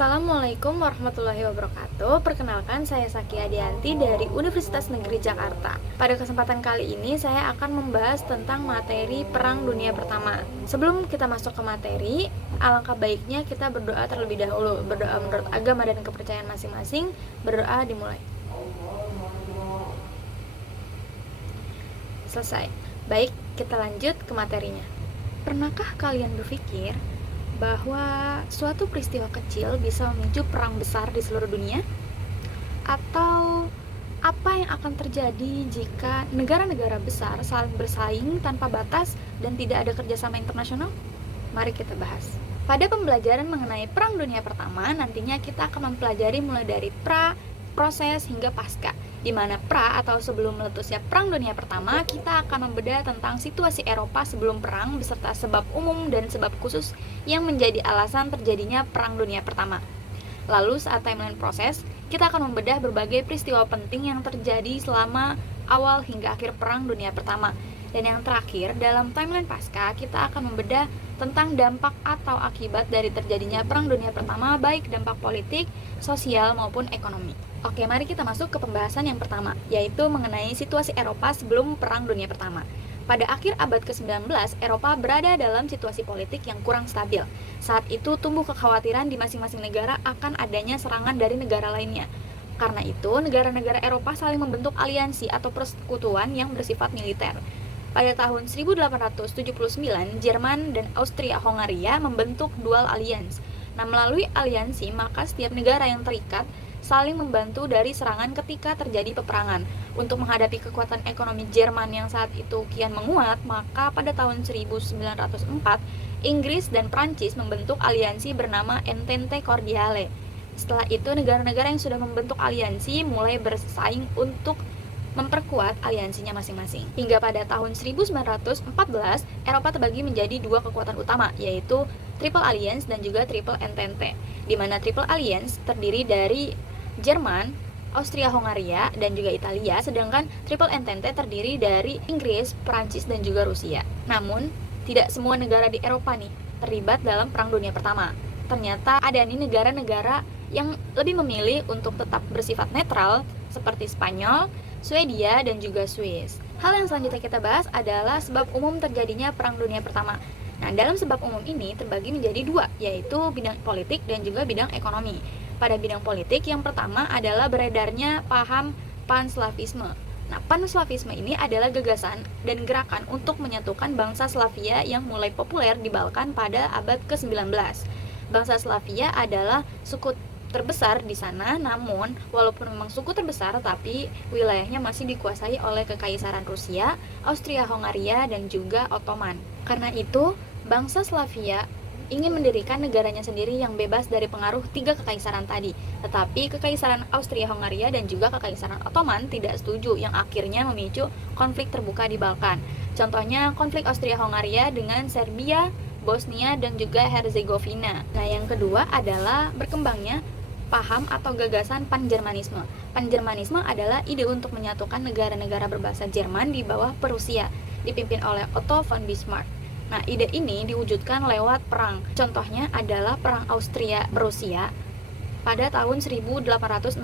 Assalamualaikum warahmatullahi wabarakatuh. Perkenalkan, saya Saki Adianti dari Universitas Negeri Jakarta. Pada kesempatan kali ini saya akan membahas tentang materi Perang Dunia Pertama. Sebelum kita masuk ke materi, alangkah baiknya kita berdoa terlebih dahulu. Berdoa menurut agama dan kepercayaan masing-masing. Berdoa dimulai. Selesai. Baik, kita lanjut ke materinya. Pernahkah kalian berpikir bahwa suatu peristiwa kecil bisa memicu perang besar di seluruh dunia? Atau apa yang akan terjadi jika negara-negara besar saling bersaing tanpa batas dan tidak ada kerjasama internasional? Mari kita bahas. Pada pembelajaran mengenai Perang Dunia Pertama, nantinya kita akan mempelajari mulai dari pra, proses, hingga pasca. Di mana pra atau sebelum meletusnya Perang Dunia Pertama, kita akan membedah tentang situasi Eropa sebelum perang beserta sebab umum dan sebab khusus yang menjadi alasan terjadinya Perang Dunia Pertama. Lalu saat timeline proses, kita akan membedah berbagai peristiwa penting yang terjadi selama awal hingga akhir Perang Dunia Pertama. Dan yang terakhir, dalam timeline pasca, kita akan membedah tentang dampak atau akibat dari terjadinya Perang Dunia Pertama, baik dampak politik, sosial, maupun ekonomi. Oke, mari kita masuk ke pembahasan yang pertama, yaitu mengenai situasi Eropa sebelum Perang Dunia Pertama. Pada akhir abad ke-19, Eropa berada dalam situasi politik yang kurang stabil. Saat itu tumbuh kekhawatiran di masing-masing negara akan adanya serangan dari negara lainnya. Karena itu, negara-negara Eropa saling membentuk aliansi atau persekutuan yang bersifat militer. Pada tahun 1879, Jerman dan Austria-Hongaria membentuk Dual Alliance. Nah, melalui aliansi, maka setiap negara yang terikat saling membantu dari serangan ketika terjadi peperangan. Untuk menghadapi kekuatan ekonomi Jerman yang saat itu kian menguat, maka pada tahun 1904, Inggris dan Prancis membentuk aliansi bernama Entente Cordiale. Setelah itu, negara-negara yang sudah membentuk aliansi mulai bersaing untuk memperkuat aliansinya masing-masing. Hingga pada tahun 1914, Eropa terbagi menjadi dua kekuatan utama, yaitu Triple Alliance dan juga Triple Entente, di mana Triple Alliance terdiri dari Jerman, Austria-Hongaria, dan juga Italia, sedangkan Triple Entente terdiri dari Inggris, Prancis, dan juga Rusia. Namun, tidak semua negara di Eropa nih terlibat dalam Perang Dunia Pertama. Ternyata ada nih negara-negara yang lebih memilih untuk tetap bersifat netral, seperti Spanyol, Swedia, dan juga Swiss. Hal yang selanjutnya kita bahas adalah sebab umum terjadinya Perang Dunia Pertama. Nah, dalam sebab umum ini terbagi menjadi dua, yaitu bidang politik dan juga bidang ekonomi. Pada bidang politik, yang pertama adalah beredarnya paham Pan-Slavisme. Nah, Pan-Slavisme ini adalah gagasan dan gerakan untuk menyatukan bangsa Slavia yang mulai populer di Balkan pada abad ke-19. Bangsa Slavia adalah suku terbesar di sana, namun walaupun memang suku terbesar, tapi wilayahnya masih dikuasai oleh Kekaisaran Rusia, Austria-Hongaria, dan juga Ottoman. Karena itu, bangsa Slavia ingin mendirikan negaranya sendiri yang bebas dari pengaruh tiga kekaisaran tadi. Tetapi Kekaisaran Austria-Hongaria dan juga Kekaisaran Ottoman tidak setuju, yang akhirnya memicu konflik terbuka di Balkan. Contohnya konflik Austria-Hongaria dengan Serbia, Bosnia, dan juga Herzegovina. Nah, yang kedua adalah berkembangnya paham atau gagasan Pan-Jermanisme. Pan-Jermanisme adalah ide untuk menyatukan negara-negara berbahasa Jerman di bawah Prusia, dipimpin oleh Otto von Bismarck. Nah, ide ini diwujudkan lewat perang. Contohnya adalah Perang Austria-Prusia pada tahun 1866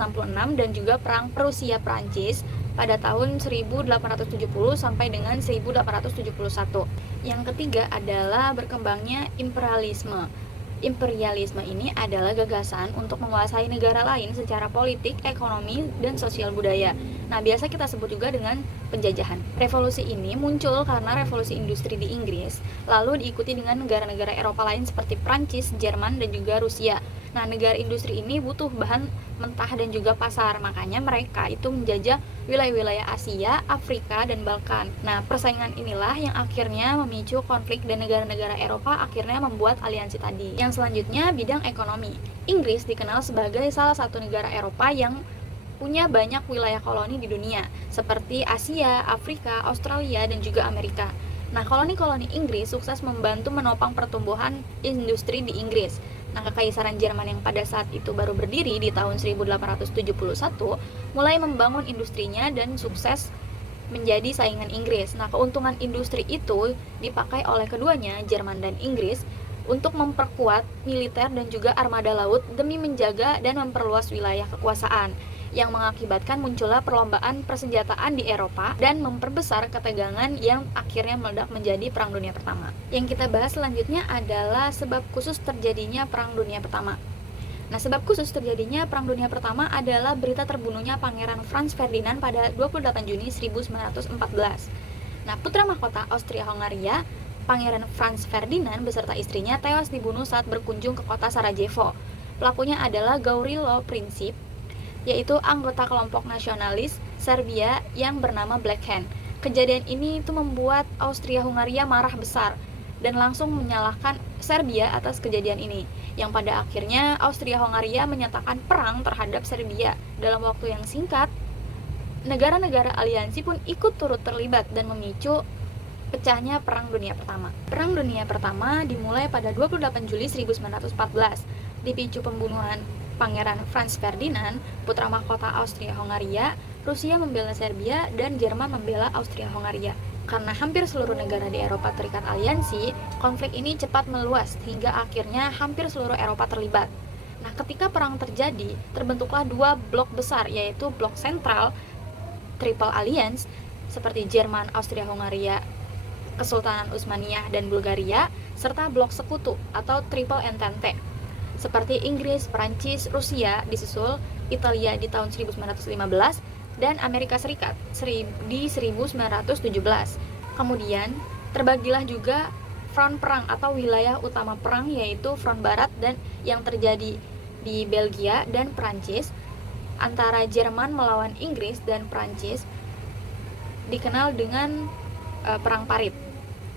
dan juga Perang Prusia-Prancis pada tahun 1870 sampai dengan 1871. Yang ketiga adalah berkembangnya imperialisme. Imperialisme ini adalah gagasan untuk menguasai negara lain secara politik, ekonomi, dan sosial budaya. Nah, biasa kita sebut juga dengan penjajahan. Revolusi ini muncul karena revolusi industri di Inggris, lalu diikuti dengan negara-negara Eropa lain seperti Prancis, Jerman, dan juga Rusia. Nah, negara industri ini butuh bahan mentah dan juga pasar, makanya mereka itu menjajah wilayah-wilayah Asia, Afrika, dan Balkan. Nah, persaingan inilah yang akhirnya memicu konflik dan negara-negara Eropa akhirnya membuat aliansi tadi. Yang selanjutnya, bidang ekonomi. Inggris dikenal sebagai salah satu negara Eropa yang punya banyak wilayah koloni di dunia, seperti Asia, Afrika, Australia, dan juga Amerika. Nah, koloni-koloni Inggris sukses membantu menopang pertumbuhan industri di Inggris. Nah, Kekaisaran Jerman yang pada saat itu baru berdiri di tahun 1871 mulai membangun industrinya dan sukses menjadi saingan Inggris. Nah, keuntungan industri itu dipakai oleh keduanya, Jerman dan Inggris, untuk memperkuat militer dan juga armada laut demi menjaga dan memperluas wilayah kekuasaan, yang mengakibatkan munculnya perlombaan persenjataan di Eropa dan memperbesar ketegangan yang akhirnya meledak menjadi Perang Dunia Pertama. Yang kita bahas selanjutnya adalah sebab khusus terjadinya Perang Dunia Pertama. Nah, sebab khusus terjadinya Perang Dunia Pertama adalah berita terbunuhnya Pangeran Franz Ferdinand pada 28 Juni 1914. Nah, putra mahkota Austria-Hongaria, Pangeran Franz Ferdinand beserta istrinya tewas dibunuh saat berkunjung ke kota Sarajevo. Pelakunya adalah Gavrilo Princip, yaitu anggota kelompok nasionalis Serbia yang bernama Black Hand. Kejadian ini itu membuat Austria-Hongaria marah besar dan langsung menyalahkan Serbia atas kejadian ini, yang pada akhirnya Austria-Hongaria menyatakan perang terhadap Serbia. Dalam waktu yang singkat, negara-negara aliansi pun ikut turut terlibat dan memicu pecahnya Perang Dunia Pertama. Perang Dunia Pertama dimulai pada 28 Juli 1914, dipicu pembunuhan Pangeran Franz Ferdinand, putra mahkota Austria-Hongaria. Rusia membela Serbia dan Jerman membela Austria-Hongaria. Karena hampir seluruh negara di Eropa terikat aliansi, konflik ini cepat meluas hingga akhirnya hampir seluruh Eropa terlibat. Nah, ketika perang terjadi, terbentuklah dua blok besar, yaitu blok sentral Triple Alliance seperti Jerman, Austria-Hongaria, Kesultanan Utsmaniyah dan Bulgaria, serta blok sekutu atau Triple Entente seperti Inggris, Prancis, Rusia disusul Italia di tahun 1915 dan Amerika Serikat di 1917. Kemudian terbagilah juga front perang atau wilayah utama perang, yaitu front barat dan yang terjadi di Belgia dan Prancis antara Jerman melawan Inggris, dan Prancis dikenal dengan Perang Parit,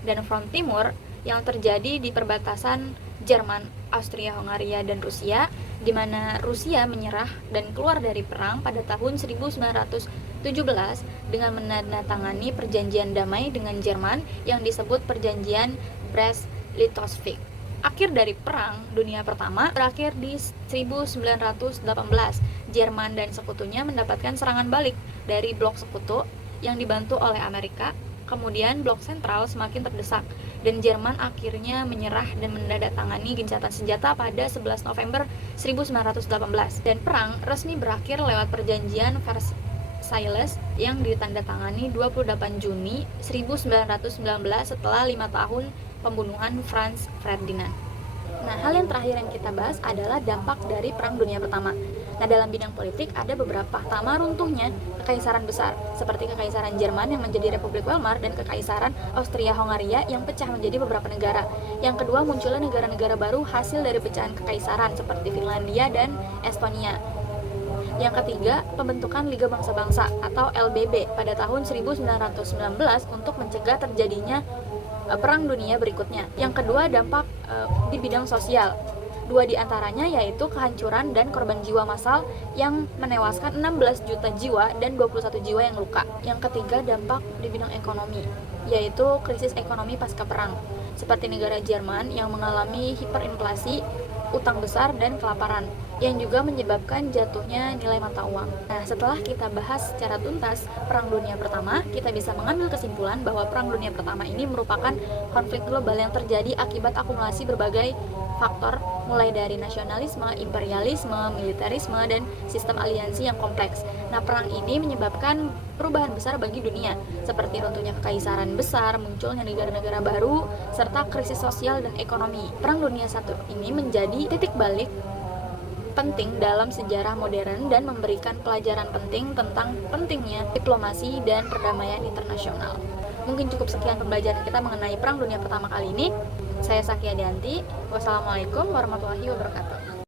dan front timur yang terjadi di perbatasan Jerman, Austria-Hongaria, dan Rusia, di mana Rusia menyerah dan keluar dari perang pada tahun 1917 dengan menandatangani perjanjian damai dengan Jerman yang disebut Perjanjian Brest-Litovsk. Akhir dari Perang Dunia Pertama berakhir di 1918. Jerman dan sekutunya mendapatkan serangan balik dari blok sekutu yang dibantu oleh Amerika. Kemudian blok sentral semakin terdesak dan Jerman akhirnya menyerah dan menandatangani gencatan senjata pada 11 November 1918, dan perang resmi berakhir lewat perjanjian Versailles yang ditandatangani 28 Juni 1919 setelah 5 tahun pembunuhan Franz Ferdinand. Nah, hal yang terakhir yang kita bahas adalah dampak dari Perang Dunia Pertama. Nah, dalam bidang politik ada beberapa. Pertama, runtuhnya kekaisaran besar seperti Kekaisaran Jerman yang menjadi Republik Weimar dan Kekaisaran Austria-Hongaria yang pecah menjadi beberapa negara. Yang kedua, munculnya negara-negara baru hasil dari pecahan kekaisaran seperti Finlandia dan Estonia. Yang ketiga, pembentukan Liga Bangsa-Bangsa atau LBB pada tahun 1919 untuk mencegah terjadinya Perang Dunia berikutnya. Yang kedua, dampak di bidang sosial. Dua di antaranya yaitu kehancuran dan korban jiwa massal yang menewaskan 16 juta jiwa dan 21 jiwa yang luka. Yang ketiga, dampak di bidang ekonomi, yaitu krisis ekonomi pasca perang, seperti negara Jerman yang mengalami hiperinflasi, utang besar, dan kelaparan, yang juga menyebabkan jatuhnya nilai mata uang. Nah, setelah kita bahas secara tuntas Perang Dunia Pertama, kita bisa mengambil kesimpulan bahwa Perang Dunia Pertama ini merupakan konflik global yang terjadi akibat akumulasi berbagai faktor, mulai dari nasionalisme, imperialisme, militerisme, dan sistem aliansi yang kompleks. Nah, perang ini menyebabkan perubahan besar bagi dunia, seperti runtuhnya kekaisaran besar, munculnya negara-negara baru, serta krisis sosial dan ekonomi. Perang Dunia I ini menjadi titik balik penting dalam sejarah modern dan memberikan pelajaran penting tentang pentingnya diplomasi dan perdamaian internasional. Mungkin cukup sekian pembelajaran kita mengenai Perang Dunia Pertama kali ini. Saya Sakia Dianti. Wassalamualaikum warahmatullahi wabarakatuh.